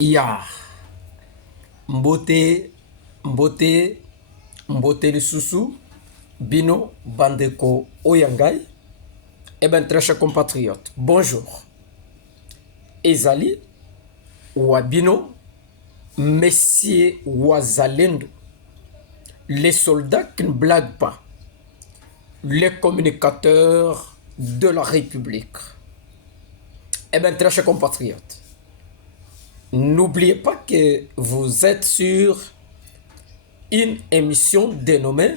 Ya, mbote, mbote, mbote lisusu, bino, bandeko, oyangai. Eh bien, très chers compatriotes, bonjour. Ezali, Wabino, Messier Wazalendo, les soldats qui ne blaguent pas, les communicateurs de la République. Eh bien, très chers compatriotes, n'oubliez pas que vous êtes sur une émission dénommée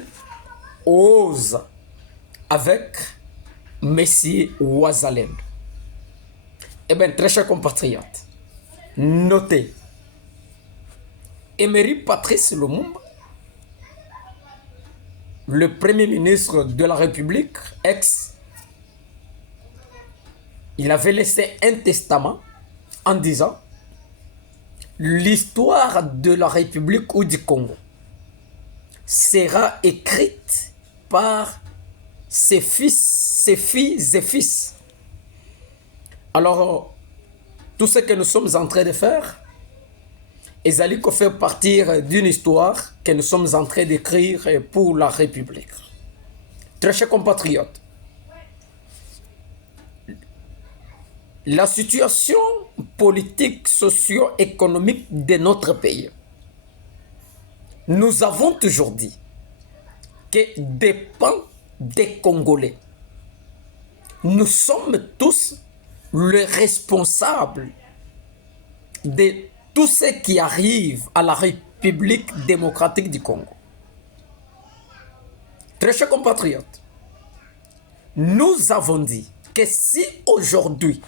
Ose avec Messie Wazalendo. Eh bien, très chers compatriotes, notez, Emery Patrice Lumumba, le premier ministre de la République, il avait laissé un testament en disant l'histoire de la République ou du Congo sera écrite par ses fils, ses filles et fils. Alors, tout ce que nous sommes en train de faire, Ezali fait partir d'une histoire que nous sommes en train d'écrire pour la République. Très chers compatriotes, la situation politique, socio-économique de notre pays, nous avons toujours dit que dépend des Congolais. Nous sommes tous les responsables de tout ce qui arrive à la République démocratique du Congo. Très chers compatriotes, nous avons dit que si aujourd'hui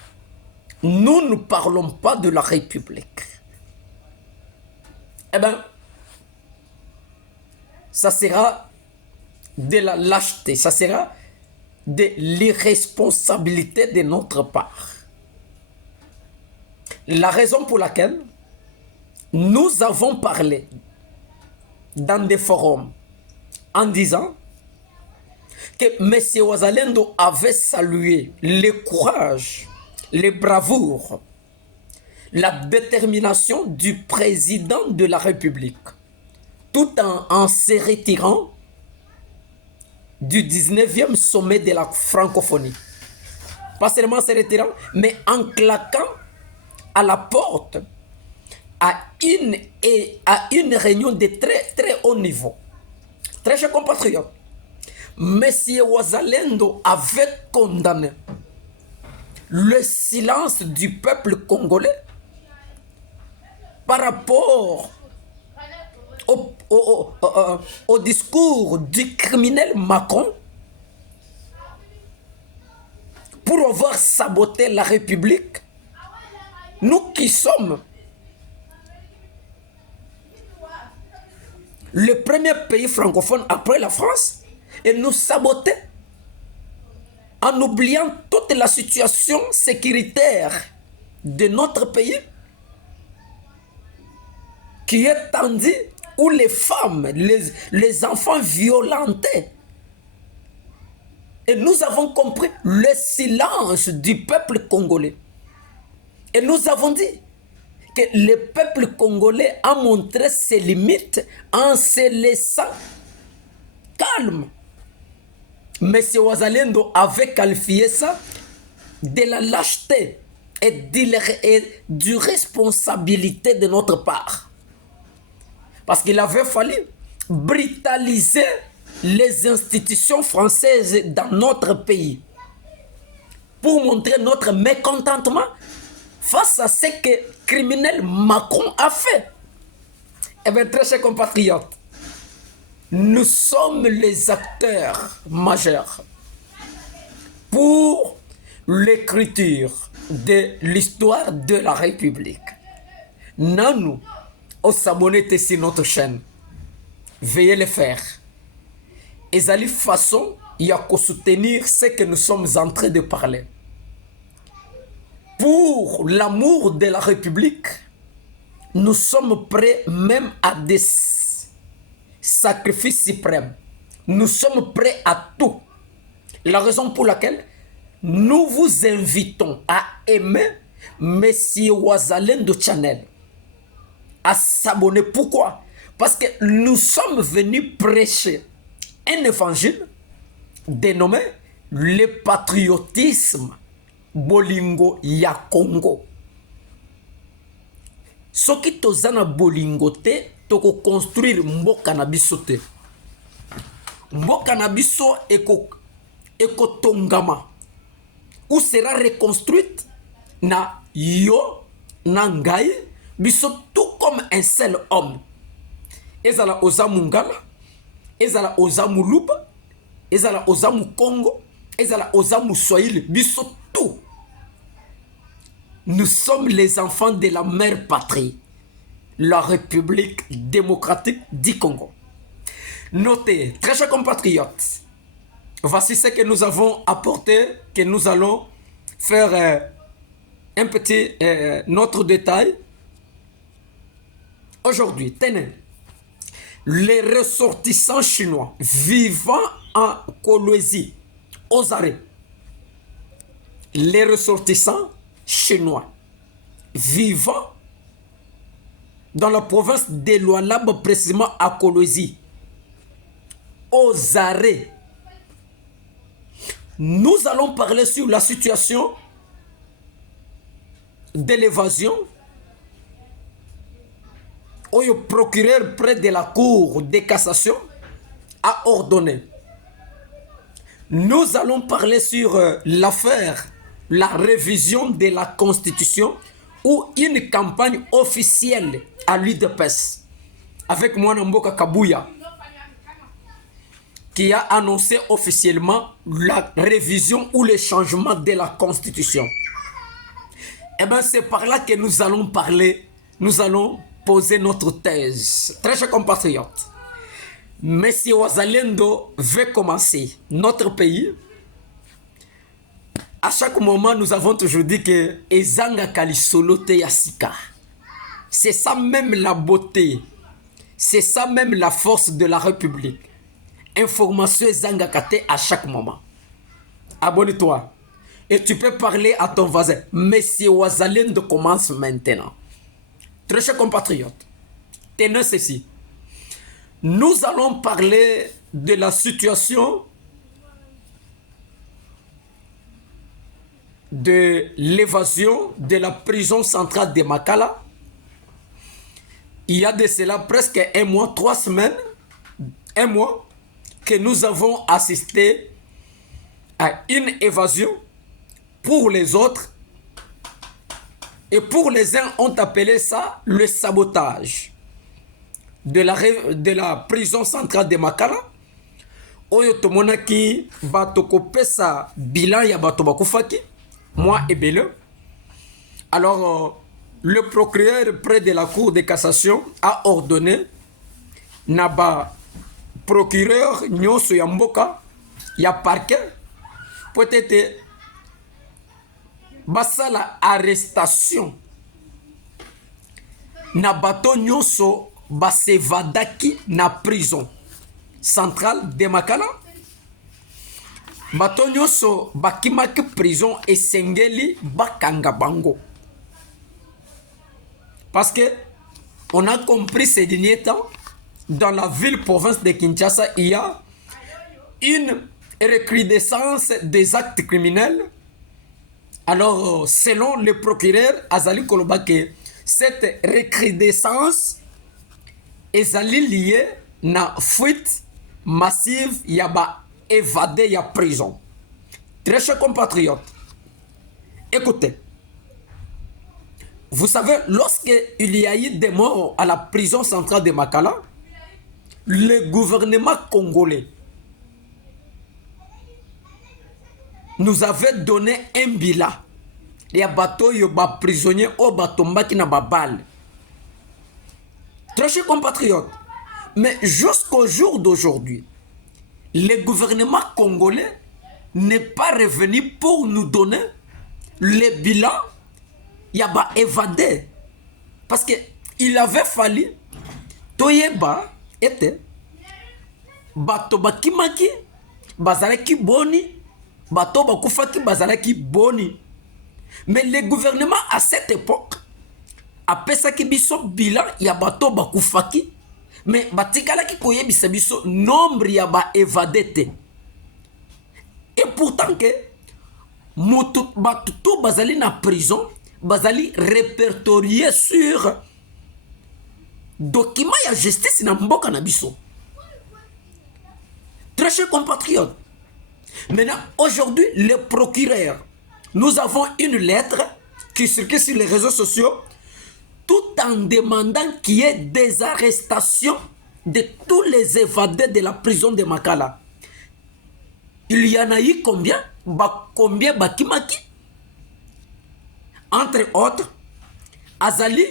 nous ne parlons pas de la République, eh bien, ça sera de la lâcheté, ça sera de l'irresponsabilité de notre part. La raison pour laquelle nous avons parlé dans des forums en disant que M. Wazalendo avait salué le courage, les bravoures, la détermination du président de la République, tout en se retirant du 19e sommet de la francophonie. Pas seulement se retirant, mais en claquant à la porte à une réunion de très haut niveau. Très chers compatriotes, M. Wazalendo avait condamné le silence du peuple congolais par rapport au discours du criminel Macron pour avoir saboté la République. Nous qui sommes le premier pays francophone après la France, et nous saboter en oubliant toute la situation sécuritaire de notre pays qui est tendue, où les femmes, les enfants violentés. Et nous avons compris le silence du peuple congolais. Et nous avons dit que le peuple congolais a montré ses limites en se laissant calme. M. Wazalendo avait qualifié ça de la lâcheté et de responsabilité de notre part. Parce qu'il avait fallu brutaliser les institutions françaises dans notre pays pour montrer notre mécontentement face à ce que le criminel Macron a fait. Eh bien, très chers compatriotes, nous sommes les acteurs majeurs pour l'écriture de l'histoire de la République. Nous, au s'abonner sur notre chaîne, veuillez le faire. Et à la façon, il y a qu'à soutenir ce que nous sommes en train de parler. Pour l'amour de la République, nous sommes prêts même à des sacrifices suprêmes. Nous sommes prêts à tout. La raison pour laquelle nous vous invitons à aimer M. Wazalendo Channel. à s'abonner. Pourquoi? Parce que nous sommes venus prêcher un évangile dénommé le patriotisme bolingo ya Congo. Soki tozana bolingo te, toko construire mboka na biso te. Mboka na biso eko tongama ou sera reconstruite na yo na ngai biso tout comme un seul homme. Ezala oza mungala, ezala oza muluba, ezala oza mukongo, ezala oza muswahili, biso tout. Nous sommes les enfants de la mère patrie, la République démocratique du Congo. Notez, très chers compatriotes, voici ce que nous avons apporté, que nous allons faire un petit notre détail. Aujourd'hui, tenez, les ressortissants chinois vivant en Kolwezi, aux arrêts. Les ressortissants chinois vivant dans la province de Lualaba, précisément à Kolwezi, aux arrêts. Nous allons parler sur la situation de l'évasion où le procureur près de la Cour de cassation a ordonné. Nous allons parler sur l'affaire, la révision de la Constitution ou une campagne officielle à l'UDPS avec Mwana Mboka Kabuya qui a annoncé officiellement la révision ou le changement de la Constitution. Eh bien, c'est par là que nous allons parler, nous allons poser notre thèse. Très chers compatriotes, Monsieur Wazalendo veut commencer. Notre pays, à chaque moment, nous avons toujours dit que Ezanga Kalisolo te Yasika. C'est ça même la beauté, c'est ça même la force de la République. Information Ezanga Kate à chaque moment. Abonne-toi. Et tu peux parler à ton voisin. Monsieur Wazalendo commence maintenant. Très chers compatriotes, tenez ceci. Nous allons parler de la situation de l'évasion de la prison centrale de Makala. Il y a de cela presque un mois, 3 semaines, un mois, que nous avons assisté à une évasion. Pour les autres, et pour les uns, ont appelé ça le sabotage de la prison centrale de Makala. Oyo tomonaki bato kopesa bilan ya bato bakufaki, moi et Bele. Alors, le procureur près de la Cour de cassation a ordonné naba procureur nyonso ya mboka ya parquet peut-être basala arrestation na bato nyonso basevadaki na prison centrale de Makala. Bato nyonso bakimaki prison esengeli bakanga bango. Parce que on a compris ces derniers temps, dans la ville-province de Kinshasa, il y a une recrudescence des actes criminels. Alors, selon le procureur Azali Kolobake, cette recrudescence est liée à une fuite massive, il y a évadé, il y a prison. Très chers compatriotes, écoutez, vous savez, lorsqu'il y a eu des morts à la prison centrale de Makala, le gouvernement congolais nous avait donné un bilan. Il y a bateau, il y a prisonniers, au bateau, qui n'a pas balle. Très chers compatriotes, mais jusqu'au jour d'aujourd'hui, le gouvernement congolais n'est pas revenu pour nous donner le bilan. Il y a pas évadé. Parce qu'il avait fallu, Toyeba était, bateau bakimaki, bazalaki boni, bateau bakufaki bazalaki boni. Mais le gouvernement à cette époque apesaki biso bilan ya bato bakufaki, mais batikalaki koyebisa biso nombre ya baevade te. Et pourtant que bato to bazali na prison bazali répertorié sur document ya justice na mboka na biso. Très chers compatriotes, maintenant aujourd'hui le procureur, nous avons une lettre qui circule sur les réseaux sociaux tout en demandant qu'il y ait des arrestations de tous les évadés de la prison de Makala. Il y en a eu combien? Combien bakimaki? Entre autres, azali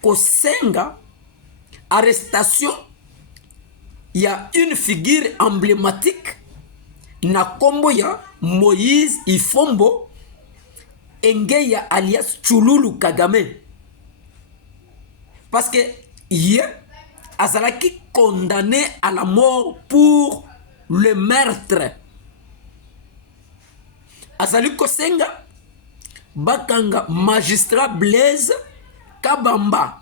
kosenga arrestation. Il y a une figure emblématique na kombo ya Moïse Ifombo Engeya alias Chululu Kagame. Parce que hier, azalaki condamné à la mort pour le meurtre. Azali kosenga bakanga magistrat Blaise Kabamba.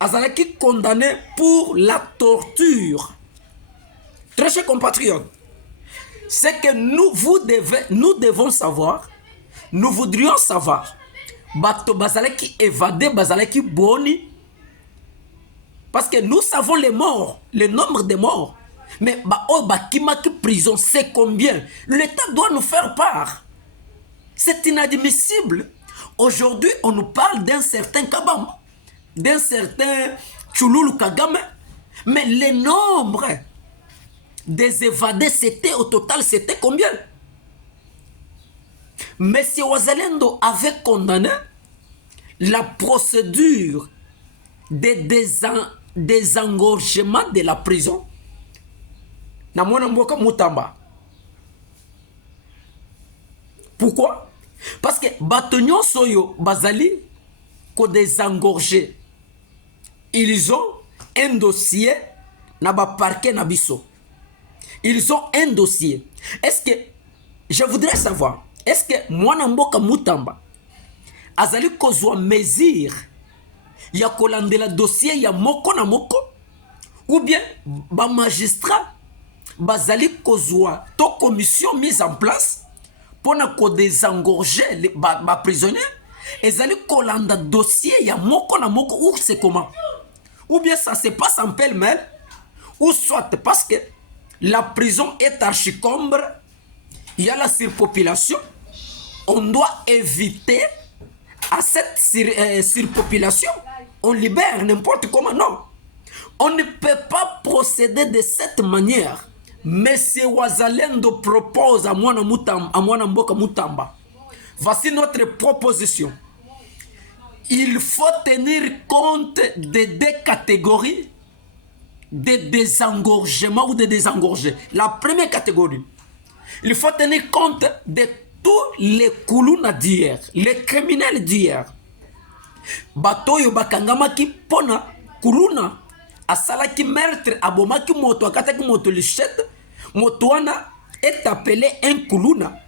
Azalaki condamné pour la torture. Très chers compatriotes, c'est que nous devons savoir, nous voudrions savoir, bato bazalaki évadé, bazalaki boni, parce que nous savons les morts, le nombre de morts, mais bakimaki prison, c'est combien? L'État doit nous faire part. C'est inadmissible. Aujourd'hui, on nous parle d'un certain Kabamba, d'un certain Chululu Kagame, mais le nombre des évadés, c'était au total, c'était combien? Monsieur Wazalendo avait condamné la procédure de désengorgement de la prison. Na mwana mboka Mutamba. Pourquoi? Parce que Batonyon Soyo Bazali ko désengorger. Ils ont un dossier na ba parquet na biso. Ils ont un dossier. Est-ce que je voudrais savoir, est-ce que mwana mboka Mutamba azali kozwa mesure ya kolandela dossier ya moko na moko, ou bien ba magistrat bazali kozwa to commission mise en place pour na ko désengorger ba prisonniers, ezali kolanda dossier ya moko na moko, ou c'est comment? Ou bien ça se passe en pêle-mêle, ou soit parce que la prison est archicombre, il y a la surpopulation, on doit éviter à cette surpopulation, on libère n'importe comment. Non, on ne peut pas procéder de cette manière. Monsieur Wazalendo propose à Mwana Mboka Mutamba, voici notre proposition. Il faut tenir compte de deux catégories de désengorgement ou de désengorger. La première catégorie, il faut tenir compte de tous les koulouna d'hier, les criminels d'hier. Batoyo bakangamaki pona koulouna, asalaki meurtre, abomaki moto, akataki moto lichette, moto wana est appelé un koulouna.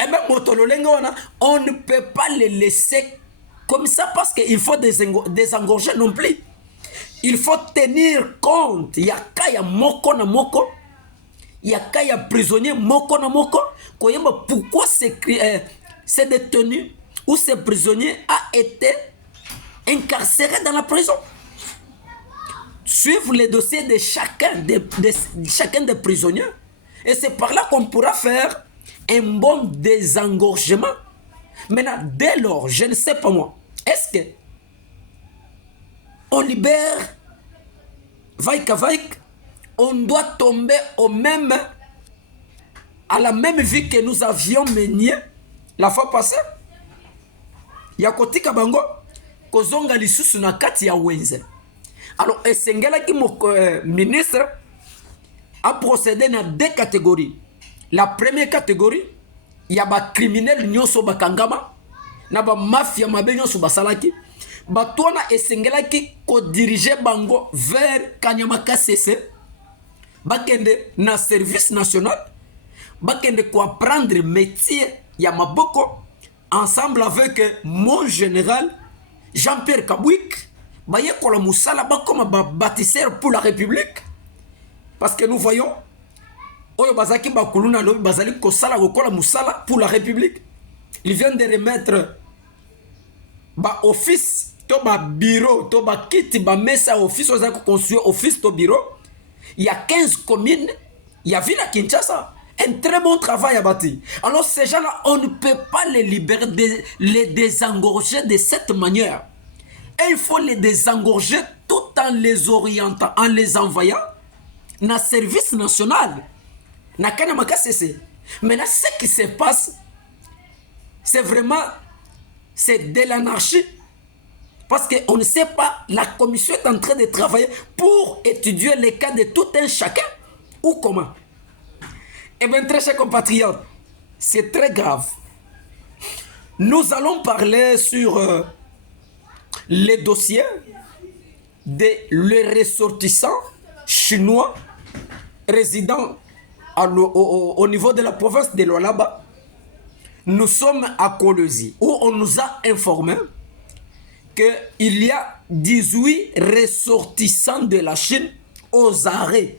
Et même moto lolenga wana, on ne peut pas le laisser comme ça parce qu'il faut désengorger non plus. Il faut tenir compte, il y a kaya moko na moko, il y a kaya prisonnier moko na moko, pourquoi ce détenu ou ce prisonnier a été incarcéré dans la prison. Suivre les dossiers de chacun des prisonniers, et c'est par là qu'on pourra faire un bon désengorgement. Maintenant, dès lors, je ne sais pas moi, est-ce que on libère vaik, on doit tomber à la même vie que nous avions menée la fois passée? Yakotika bango kozonga lisusu na kati ya wenze. Alors esengela ki ministre a procédé dans deux catégories. La première catégorie, il y a ba criminel nyonso bakangama na ba mafia mabe nyonso basalaki. Batona esengelaki ko diriger bango vers Kanyama KCC, bakende na service national, bakende ko apprendre métier ya maboko ensemble avec mon général Jean-Pierre Kabouik, baye kola musala ba comme bâtisseur pour la République. Parce que nous voyons, oyo bazaki bakuluna lobi bazali kosala kola musala pour la République. Ils viennent de remettre ba office, to ba bureau, to ba kiti ba mesa office, aux construire office to bureau. Il y a 15 communes, il y a ville à Kinshasa. Un très bon travail abattu. Alors ces gens-là, on ne peut pas les libérer, les désengorger de cette manière. Et il faut les désengorger tout en les orientant, en les envoyant dans le service national. Maintenant, ce qui se passe, c'est vraiment de l'anarchie. Parce qu'on ne sait pas, la commission est en train de travailler pour étudier les cas de tout un chacun. Ou comment? Eh bien, très chers compatriotes, c'est très grave. Nous allons parler sur les dossiers des ressortissants chinois résidant au niveau de la province de Lualaba. Nous sommes à Kolwezi, où on nous a informé qu'il y a 18 ressortissants de la Chine aux arrêts.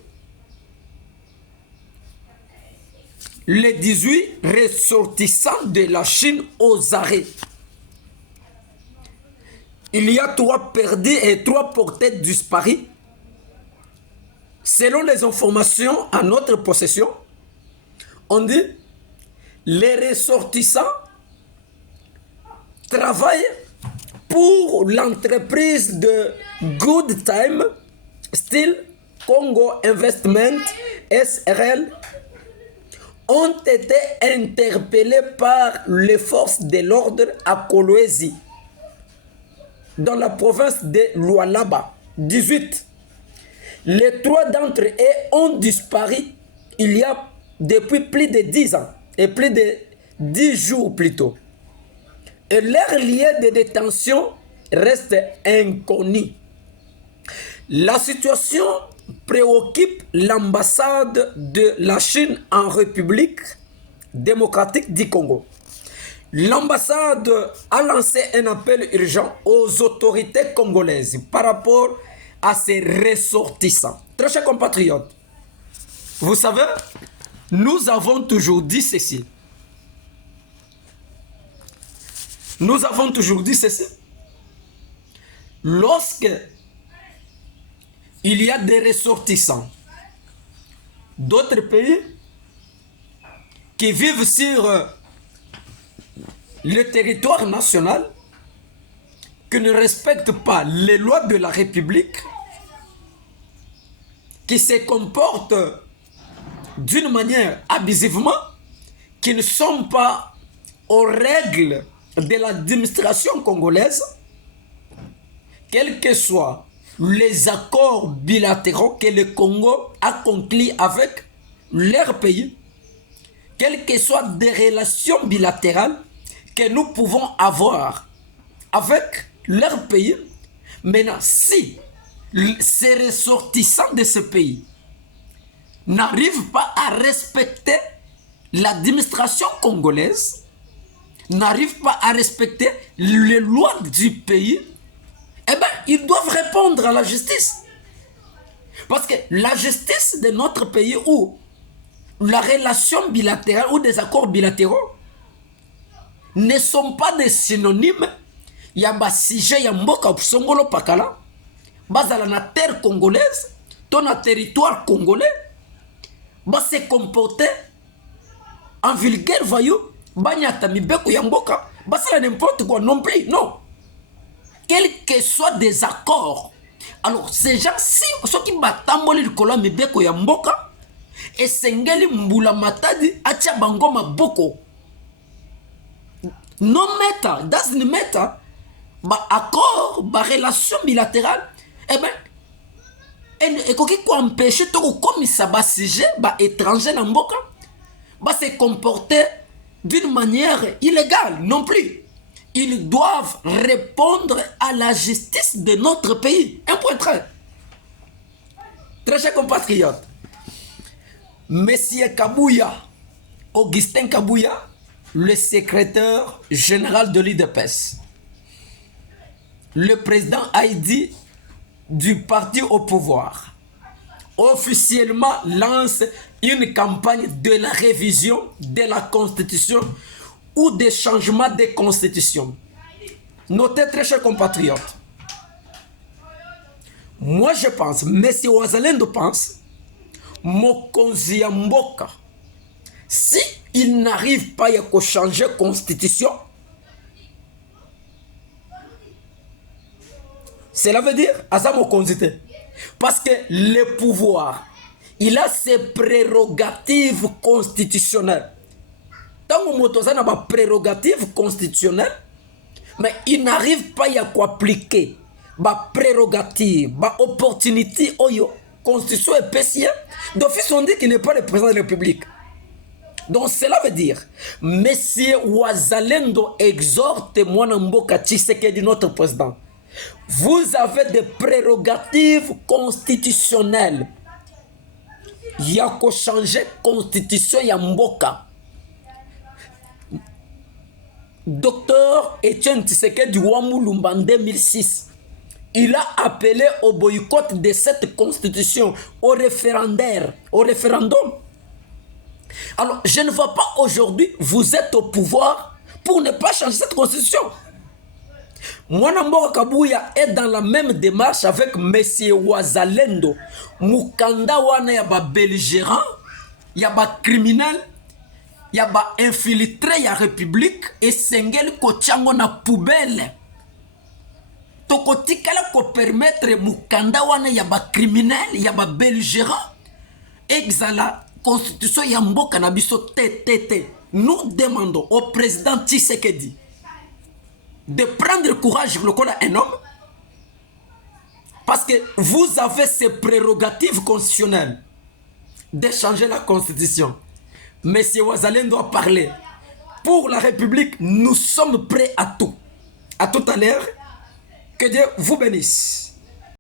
Les 18 ressortissants de la Chine aux arrêts. Il y a 3 perdus et 3 portés disparus. Selon les informations à notre possession, on dit les ressortissants travaillent pour l'entreprise de Good Time Steel Congo Investment SRL ont été interpellés par les forces de l'ordre à Kolwezi, dans la province de Lualaba. 18. Les 3 d'entre eux ont disparu il y a depuis plus de 10 ans, et plus de 10 jours plutôt. Et leur lieu de détention reste inconnu. La situation préoccupe l'ambassade de la Chine en République démocratique du Congo. L'ambassade a lancé un appel urgent aux autorités congolaises par rapport à ces ressortissants. Très chers compatriotes, vous savez, nous avons toujours dit ceci. Nous avons toujours dit ceci. Lorsque il y a des ressortissants d'autres pays qui vivent sur le territoire national, qui ne respectent pas les lois de la République, qui se comportent d'une manière abusivement, qui ne sont pas aux règles de l'administration congolaise, quels que soient les accords bilatéraux que le Congo a conclus avec leur pays, quelles que soient des relations bilatérales que nous pouvons avoir avec leur pays. Maintenant, si ces ressortissants de ce pays n'arrivent pas à respecter l'administration congolaise, n'arrivent pas à respecter les lois du pays, eh bien, ils doivent répondre à la justice. Parce que la justice de notre pays, ou la relation bilatérale ou des accords bilatéraux, ne sont pas des synonymes. Il y a un sujet, il y a un mboka songolo pakala, basé na terre congolaise, ton territoire congolais, va se comporter en vulgaire voyou, banyata mibeko ya mboka, basé n'importe quoi non plus, non. Quels que soient des accords. Alors, ces gens-ci, ceux qui batamboli le kola mibeko ya mboka, et sengeli mbula matadi, atia bangoma boko. Non meta, doesn't matter, ba accord, ba relation bilatérale, eh ben, et qui peut empêcher tout comme ça, ba sujet, ba étranger na mboka, ba se comporter d'une manière illégale, non plus. Ils doivent répondre à la justice de notre pays. Un point très. Très chers compatriotes, Monsieur Kabouya, Augustin Kabouya, le secrétaire général de l'UDPS, le président Haïdi du parti au pouvoir officiellement lance une campagne de la révision de la Constitution ou des changements de Constitution. Notez, très chers compatriotes, moi je pense, M. Wazalendo pense, Mokonzi ya Mboka, si il n'arrive pas à changer la Constitution, cela veut dire Asa Mokonzi te. Parce que le pouvoir, il a ses prérogatives constitutionnelles. Tant que Motoza n'a pas prérogatives constitutionnelles, mais il n'arrive pas à appliquer ma prérogative, ma opportunité, oyo, constitution et PCA. D'office, on dit qu'il n'est pas le président de la République. Donc cela veut dire, Monsieur Wazalendo exhorte Mwanamboka Tshisekedi, notre président. Vous avez des prérogatives constitutionnelles. Il y a qu'à changer la constitution ya Mboka. Docteur Etienne Tshisekedi Wamulumba en 2006, il a appelé au boycott de cette constitution, au référendum. Alors, je ne vois pas aujourd'hui, vous êtes au pouvoir pour ne pas changer cette constitution. Mwanamboka Kabuya est dans la même démarche avec M. Wazalendo. Mukanda wana ya ba belligérant, ya ba criminel, ya ba infiltré ya république et sengel kochango na poubelle. Tokotikala ko permettre mukanda wana ya ba criminel, ya ba belligérant exala constitution ya mboka na biso te. Nous demandons au président Tshisekedi de prendre courage comme un homme, parce que vous avez ces prérogatives constitutionnelles de changer la constitution. Monsieur Wazalendo doit parler. Pour la République, nous sommes prêts à tout. À tout à l'heure. Que Dieu vous bénisse.